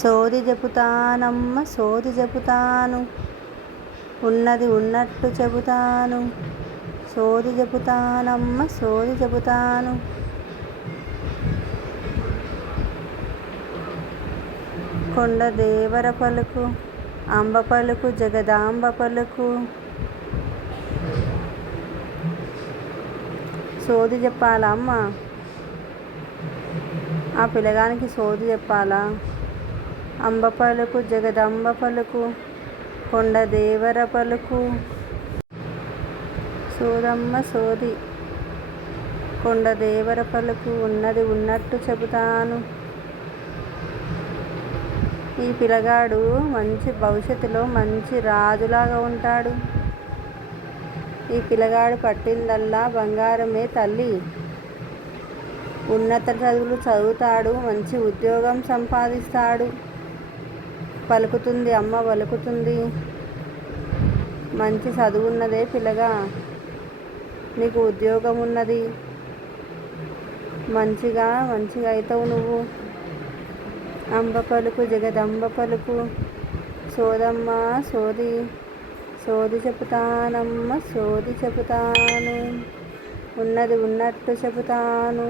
సోది చెబుతానమ్మ సోది చెబుతాను. ఉన్నది ఉన్నట్టు చెబుతాను. సోది చెబుతానమ్మ సోది చెబుతాను. కొండ దేవర పలుకు అంబ పలుకు జగదాంబ పలుకు. సోది చెప్పాలా అమ్మ? ఆ పిల్లగానికి సోది చెప్పాలా? అంబ పలుకు జగదంబ పలుకు కొండ దేవర పలుకు సోదమ్మ సోది కొండ దేవర పలుకు ఉన్నది ఉన్నట్టు చెబుతాను. ఈ పిల్లగాడు మంచి భవిష్యత్తులో మంచి రాజులాగా ఉంటాడు. ఈ పిల్లగాడు పట్టిందల్లా బంగారమే తల్లి. ఉన్నత చదువులు చదువుతాడు మంచి ఉద్యోగం సంపాదిస్తాడు. పలుకుతుంది అమ్మ పలుకుతుంది మంచి చదువు ఉన్నదే పిల్లగా. నీకు ఉద్యోగం ఉన్నది మంచిగా మంచిగా అవుతావు నువ్వు. అంబ పలుకు జగదంబ పలుకు. సోదమ్మ సోది. సోది చెబుతానమ్మ సోది చెబుతాను. ఉన్నది ఉన్నట్టు చెబుతాను.